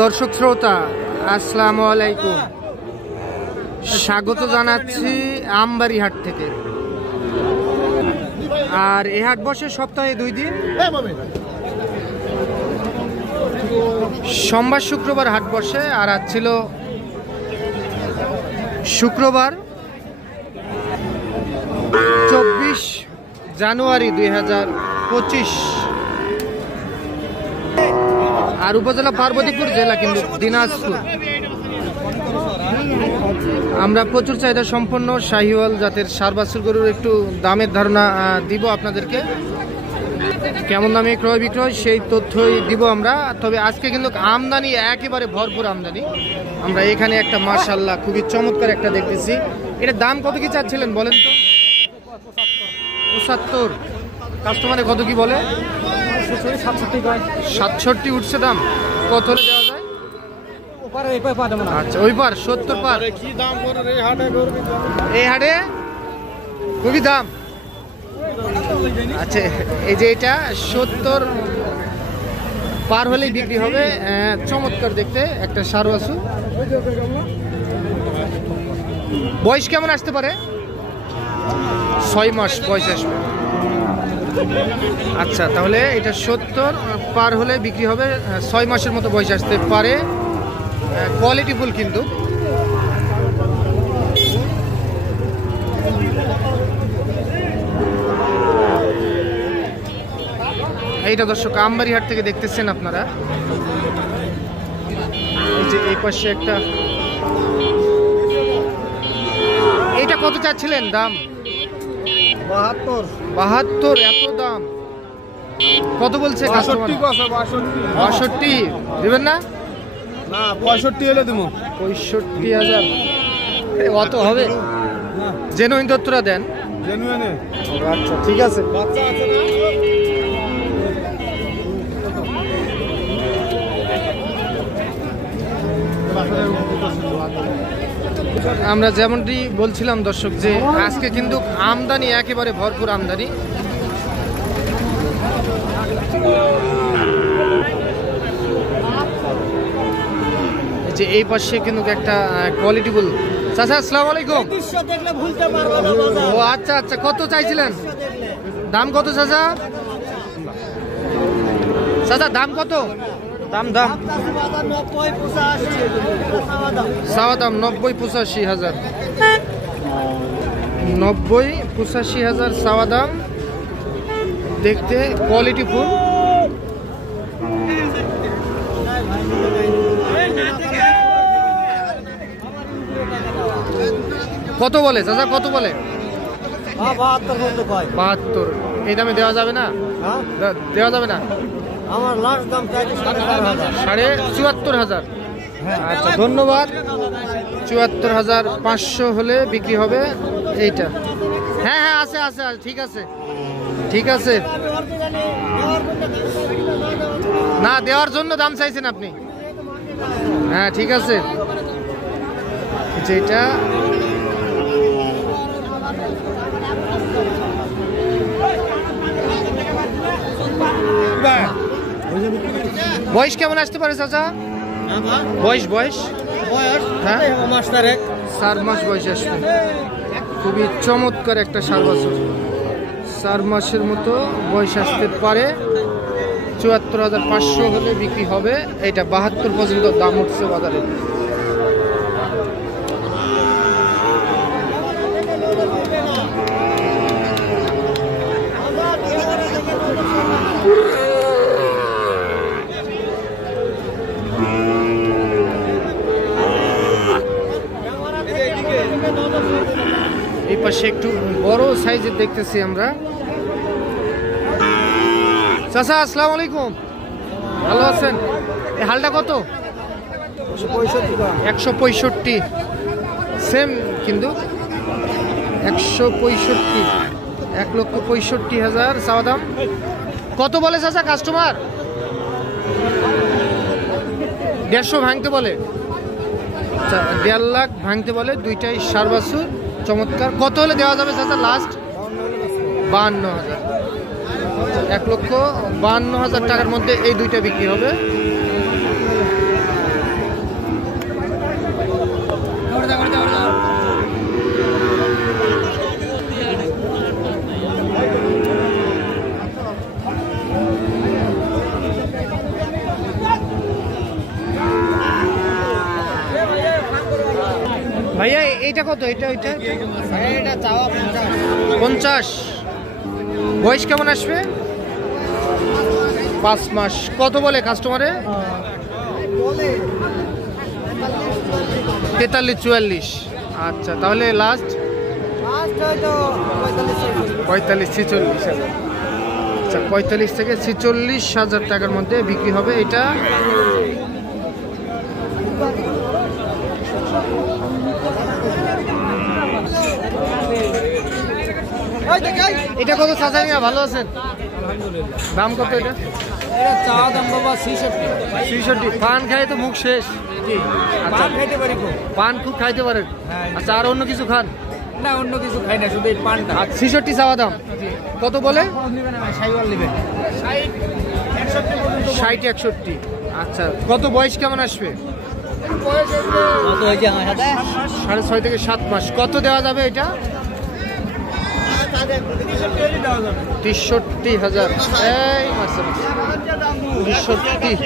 দর্শক শ্রোতা আসসালামু আলাইকুম, স্বাগত জানাচ্ছি আমবাড়ি হাট থেকে। আর এই হাট বসে সপ্তাহে 2 দিন, সোমবার শুক্রবার হাট বসে। আর আজ ছিল শুক্রবার 24 জানুয়ারি 2025। আর উপজেলা পার্বতীপুর, জেলা কিন্তু দিনাজপুর। আমরা প্রচুর চাহিদা সম্পন্ন শাহিওয়াল জাতের ষাঁড় বাছুর গরুর একটু দামের ধারণা দিব আপনাদেরকে। কেমন দামে ক্রয় বিক্রয় সেই তথ্যই দিব আমরা। তবে আজকে কিন্তু আমদানি একেবারে ভরপুর আমদানি। আমরা এখানে একটা মাশাআল্লাহ খুবই চমৎকার একটা দেখতেছি। এটার দাম কত কি চাচ্ছিলেন বলেন তো? 75। কাস্টমারে কত কি বলে? 67 উঠছে দাম। কত হলে দেওয়া যায়? আচ্ছা, ওই পার 70 পার। এই হাটে খুবই দাম। আচ্ছা, এই যে এটা 70 পার হলেই বিক্রি হবে। চমৎকার দেখতে একটা ষাঁড় বাছুর। বয়স কেমন আসতে পারে? 6 মাস বয়স আসবে। আচ্ছা, তাহলে এটা 70 পার হলে বিক্রি হবে। 6 মাসের মতো বয়স আসতে পারে। কোয়ালিটি ফুল কিন্তু। এইটা দর্শক আমবাড়ি হাট থেকে দেখতেছেন আপনারা। এই যে এই পাশে একটা, এইটা কত চাচ্ছিলেন দাম? 72। এত দাম? কত বলছে? 62 দেবেন না? 65 হলে দেবো। 65,000 অত হবে? জেনুইন তথ্যটা দেন। আচ্ছা, ঠিক আছে। আমরা যেমনটি বলছিলাম দর্শক, যে আজকে কিন্তু আমদানি একেবারে ভরপুর আমদানি। যে এই পাশে কিন্তু একটা কোয়ালিটি ফুল। চাচা আসসালামু আলাইকুম। ও আচ্ছা আচ্ছা, কত চাইছিলেন? দাম কত চাচা? চাচা দাম কত? দাম চাওয়া দাম 90-85,000। 90-85,000 চাওয়া দাম। দেখতে কোয়ালিটি ফুল। কত বলে চাচা? কত বলে? 72। এই দামে দেওয়া যাবে না? দেওয়া যাবে না? আমার লাস্ট দাম 74,000। আচ্ছা, ধন্যবাদ। 74,500 হলে বিক্রি হবে এইটা। হ্যাঁ হ্যাঁ, আছে আছে, ঠিক আছে ঠিক আছে। না, দেওয়ার জন্য দাম চাইছেন আপনি? হ্যাঁ, ঠিক আছে। যেটা বয়স কেমন আসতে পারে চাচা? বয়স হ্যাঁ 4 মাস বয়স আসবে। খুবই চমৎকার একটা ষাঁড় বাছুর। 4 মাসের মতো বয়স আসতে পারে। 74,500 হলে বিক্রি হবে। এটা 72 পর্যন্ত দাম উঠছে বাজারে। এই পাশে একটু বড় সাইজের দেখতেছি আমরা। চাচা আসসালামু আলাইকুম, ভালো আছেন? এই হালটা কত? 165। সেম কিন্তু 165। 1,65,000 চাওয়া দাম। কত বলে চাচা কাস্টমার? 150 ভাঙতে বলে। আচ্ছা, 1.5 লাখ ভাঙতে বলে। দুইটাই ষাঁড় বাছুর, চমৎকার। কত হলে দেওয়া যাবে চাচা লাস্ট? 52,000। 1,52,000 টাকার মধ্যে এই দুইটা বিক্রি হবে। এটা কত? এটা ওইটা এটা চাওয়া 50। বয়স কেমন আসবে? 5 মাস। কত বলে কাস্টমারে? 43-44। আচ্ছা, তাহলে লাস্ট 45-46 হাজার। আচ্ছা, 45 থেকে 46 হাজার টাকার মধ্যে বিক্রি হবে এটা। এটা কত চাচা মিয়া, ভালো আছেন? দাম কত এটা? এটা চাওয়া দাম বাবা 66। 66। পান খাই তো মুখ শেষ। আচ্ছা খাইতে পারি খুব। পান খুব খাইতে পারেন? আচ্ছা, আর অন্য কিছু খান? না, অন্য কিছু খাই না, শুধু এই পানটা। আর 66 চাওয়া দাম কত বলে? সাইওয়াল নেবেন 60-61। আচ্ছা, কত বয়স কেমন আসবে? কত হয়েছে আমার সাথে? 6.5 থেকে 7 মাস। কত দেওয়া যাবে এটা? 63,000। এই মাসে 63।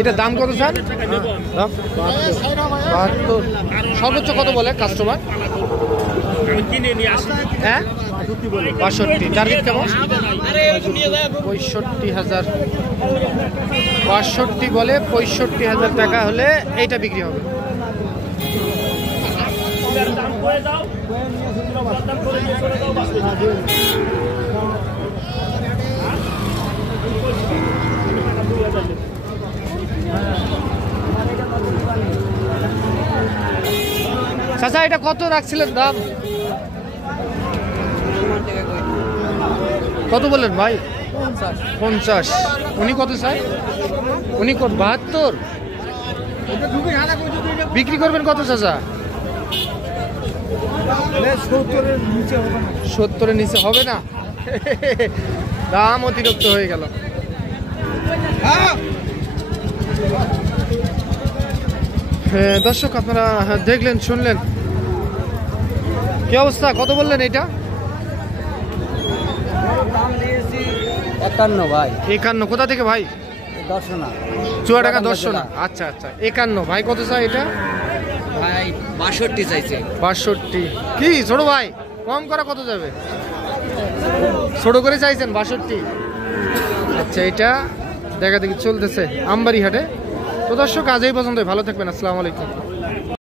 এটা দাম কত স্যার? দাম 72। সর্বোচ্চ কত বলে কাস্টমার? হ্যাঁ, 65। টার্গেট কেমন? 65,000। 65 বলে, 65,000 টাকা হলে এইটা বিক্রি হবে। চাচা, এটা কত রাখছিলেন দাম? কত বললেন ভাই? 50। উনি কত চাই? উনি 72। বিক্রি করবেন কত চাচা? 70-এর নিচে হবে না। দাম অতিরিক্ত হয়ে গেল। দর্শক, আপনারা দেখলেন, শুনলেন, কি অবস্থা? কত বললেন এটা? 51 ভাই। 51। কোথা থেকে ভাই? দর্শনা। চুয়াডাঙ্গা দর্শনা। আচ্ছা আচ্ছা, 51। ভাই কত চাই এটা? ভাই 62 চাইছে। 62। কি ছোট ভাই, কম করা কত যাবে? ছোট করে চাইছেন 62। আচ্ছা, এটা দেখা দেখি চলতেছে আমবাড়ি হাটে। তো দর্শক, আজ এই পর্যন্ত। ভালো থাকবেন। আসসালামু আলাইকুম।